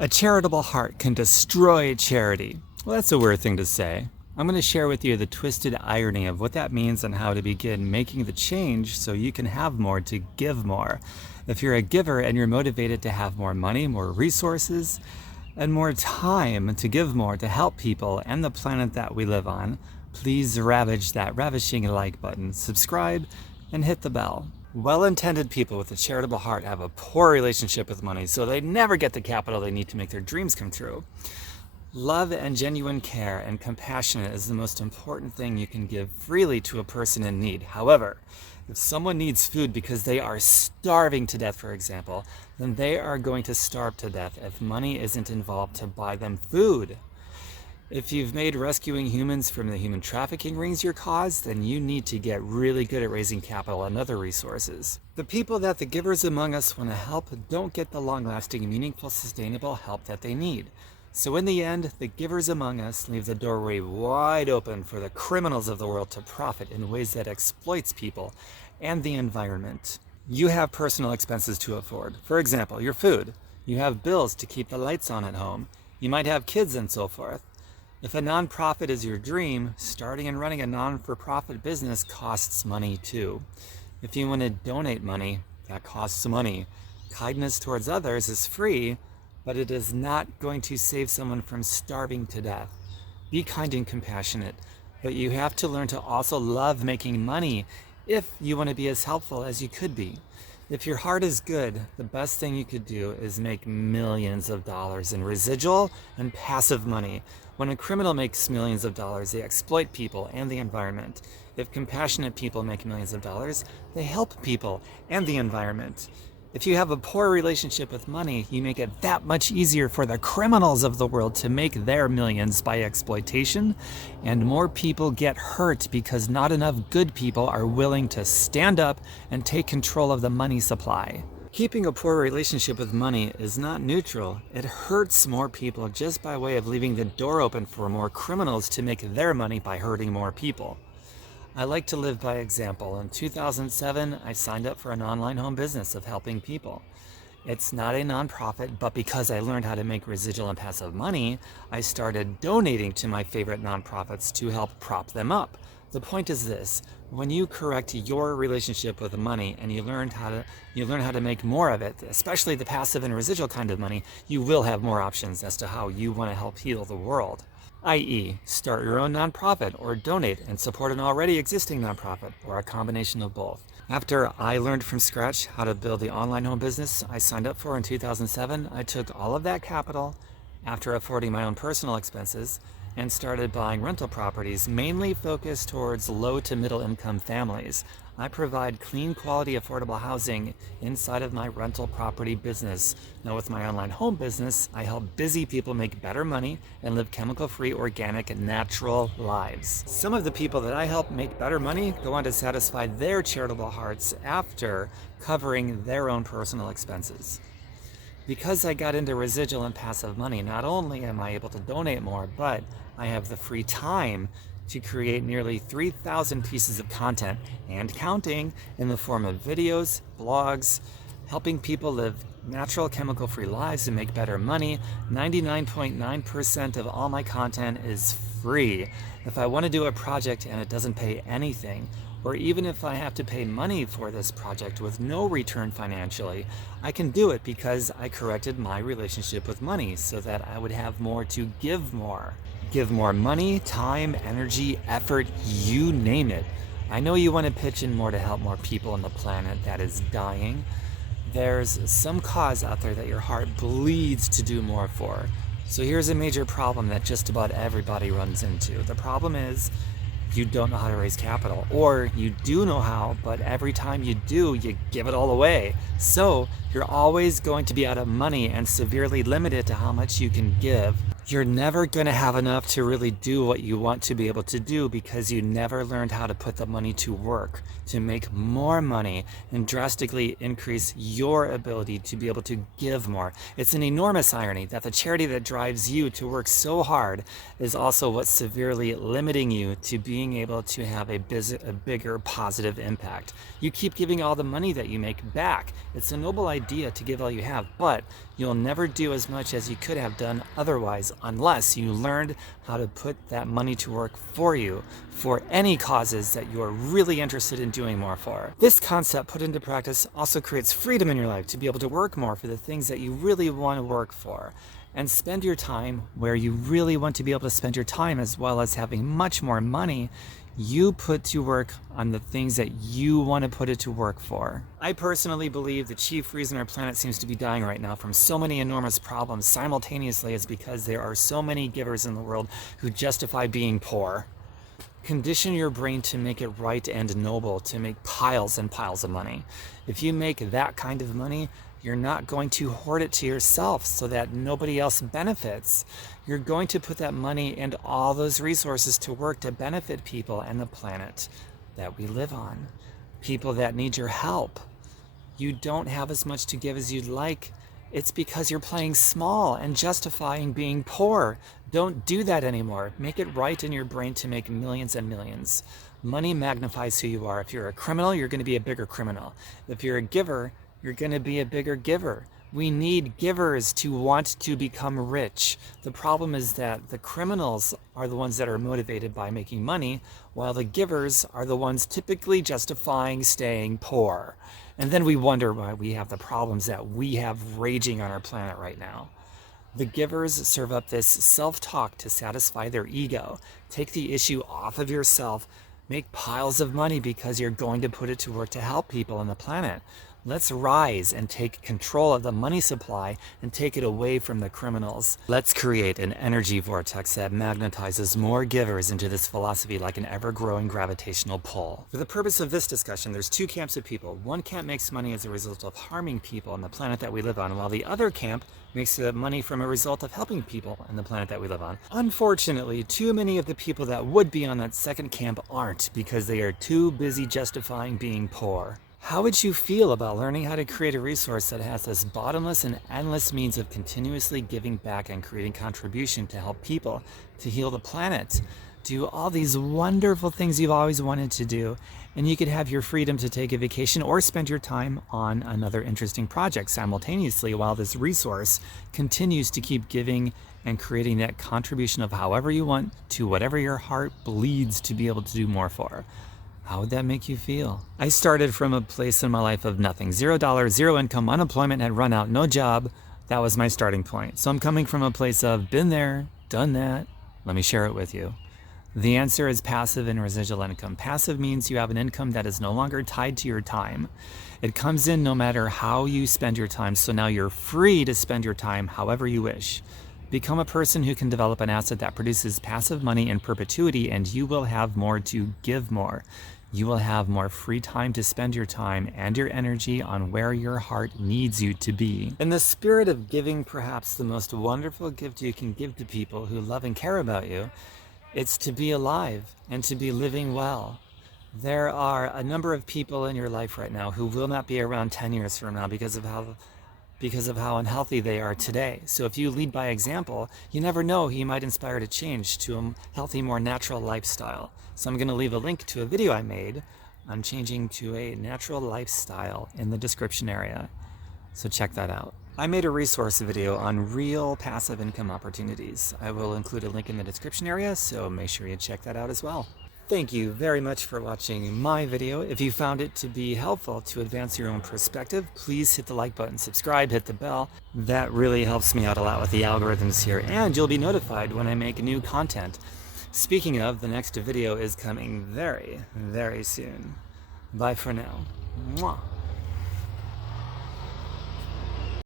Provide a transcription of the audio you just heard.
A charitable heart can destroy charity. Well, that's a weird thing to say. I'm going to share with you the twisted irony of what that means and how to begin making the change so you can have more to give more. If you're a giver and you're motivated to have more money, more resources, and more time to give more to help people and the planet that we live on, please ravage that ravishing like button, subscribe, and hit the bell. Well-intended people with a charitable heart have a poor relationship with money, so they never get the capital they need to make their dreams come true. Love and genuine care and compassion is the most important thing you can give freely to a person in need. However, if someone needs food because they are starving to death, for example, then they are going to starve to death if money isn't involved to buy them food. If you've made rescuing humans from the human trafficking rings your cause, then you need to get really good at raising capital and other resources. The people that the givers among us want to help don't get the long-lasting, meaningful, sustainable help that they need. So in the end, the givers among us leave the doorway wide open for the criminals of the world to profit in ways that exploits people and the environment. You have personal expenses to afford. For example, your food. You have bills to keep the lights on at home. You might have kids and so forth. If a nonprofit is your dream, starting and running a non-for-profit business costs money too. If you want to donate money, that costs money. Kindness towards others is free, but it is not going to save someone from starving to death. Be kind and compassionate, but you have to learn to also love making money if you want to be as helpful as you could be. If your heart is good, the best thing you could do is make millions of dollars in residual and passive money. When a criminal makes millions of dollars, they exploit people and the environment. If compassionate people make millions of dollars, they help people and the environment. If you have a poor relationship with money, you make it that much easier for the criminals of the world to make their millions by exploitation, and more people get hurt because not enough good people are willing to stand up and take control of the money supply. Keeping a poor relationship with money is not neutral. It hurts more people just by way of leaving the door open for more criminals to make their money by hurting more people. I like to live by example. In 2007, I signed up for an online home business of helping people. It's not a nonprofit, but because I learned how to make residual and passive money, I started donating to my favorite nonprofits to help prop them up. The point is this: when you correct your relationship with money and you learn how to make more of it, especially the passive and residual kind of money, you will have more options as to how you want to help heal the world. i.e., start your own nonprofit or donate and support an already existing nonprofit, or a combination of both. After I learned from scratch how to build the online home business I signed up for in 2007, I took all of that capital, after affording my own personal expenses, and started buying rental properties mainly focused towards low to middle income families. I provide clean, quality, affordable housing inside of my rental property business. Now with my online home business, I help busy people make better money and live chemical-free, organic, and natural lives. Some of the people that I help make better money go on to satisfy their charitable hearts after covering their own personal expenses. Because I got into residual and passive money, not only am I able to donate more, but I have the free time to create nearly 3,000 pieces of content, and counting, in the form of videos, blogs, helping people live natural, chemical-free lives and make better money. 99.9% of all my content is free. If I want to do a project and it doesn't pay anything, or even if I have to pay money for this project with no return financially, I can do it because I corrected my relationship with money so that I would have more to give more. Give more money, time, energy, effort, you name it. I know you want to pitch in more to help more people on the planet that is dying. There's some cause out there that your heart bleeds to do more for. So here's a major problem that just about everybody runs into. The problem is you don't know how to raise capital, or you do know how, but every time you do, you give it all away. So you're always going to be out of money and severely limited to how much you can give. You're never going to have enough to really do what you want to be able to do because you never learned how to put the money to work, to make more money and drastically increase your ability to be able to give more. It's an enormous irony that the charity that drives you to work so hard is also what's severely limiting you to being able to have a bigger positive impact. You keep giving all the money that you make back. It's a noble idea to give all you have, but You'll never do as much as you could have done otherwise unless you learned how to put that money to work for you, for any causes that you are really interested in doing more for. This concept put into practice also creates freedom in your life to be able to work more for the things that you really want to work for, and spend your time where you really want to be able to spend your time, as well as having much more money you put to work on the things that you want to put it to work for. I personally believe the chief reason our planet seems to be dying right now from so many enormous problems simultaneously is because there are so many givers in the world who justify being poor. Condition your brain to make it right and noble, to make piles and piles of money. If you make that kind of money, you're not going to hoard it to yourself so that nobody else benefits. You're going to put that money and all those resources to work to benefit people and the planet that we live on. People that need your help. You don't have as much to give as you'd like. It's because you're playing small and justifying being poor. Don't do that anymore. Make it right in your brain to make millions and millions. Money magnifies who you are. If you're a criminal, you're going to be a bigger criminal. If you're a giver, you're going to be a bigger giver. We need givers to want to become rich. The problem is that the criminals are the ones that are motivated by making money, while the givers are the ones typically justifying staying poor. And then we wonder why we have the problems that we have raging on our planet right now. The givers serve up this self-talk to satisfy their ego. Take the issue off of yourself. Make piles of money because you're going to put it to work to help people on the planet. Let's rise and take control of the money supply and take it away from the criminals. Let's create an energy vortex that magnetizes more givers into this philosophy like an ever-growing gravitational pull. For the purpose of this discussion, there's two camps of people. One camp makes money as a result of harming people on the planet that we live on, while the other camp makes money from a result of helping people on the planet that we live on. Unfortunately, too many of the people that would be on that second camp aren't, because they are too busy justifying being poor. How would you feel about learning how to create a resource that has this bottomless and endless means of continuously giving back and creating contribution to help people, to heal the planet, do all these wonderful things you've always wanted to do, and you could have your freedom to take a vacation or spend your time on another interesting project simultaneously while this resource continues to keep giving and creating that contribution of however you want to whatever your heart bleeds to be able to do more for? How would that make you feel? I started from a place in my life of nothing. $0, zero income, unemployment had run out, no job. That was my starting point. So I'm coming from a place of been there, done that. Let me share it with you. The answer is passive and residual income. Passive means you have an income that is no longer tied to your time. It comes in no matter how you spend your time. So now you're free to spend your time however you wish. Become a person who can develop an asset that produces passive money in perpetuity, and you will have more to give more. You will have more free time to spend your time and your energy on where your heart needs you to be. In the spirit of giving, perhaps the most wonderful gift you can give to people who love and care about you, it's to be alive and to be living well. There are a number of people in your life right now who will not be around 10 years from now because of how unhealthy they are today. So if you lead by example, you never know who you might inspire to change to a healthy, more natural lifestyle. So I'm going to leave a link to a video I made on changing to a natural lifestyle in the description area. So check that out. I made a resource video on real passive income opportunities. I will include a link in the description area, so make sure you check that out as well. Thank you very much for watching my video. If you found it to be helpful to advance your own perspective, please hit the like button, subscribe, hit the bell. That really helps me out a lot with the algorithms here, and you'll be notified when I make new content. Speaking of, the next video is coming very, very soon. Bye for now. Mwah.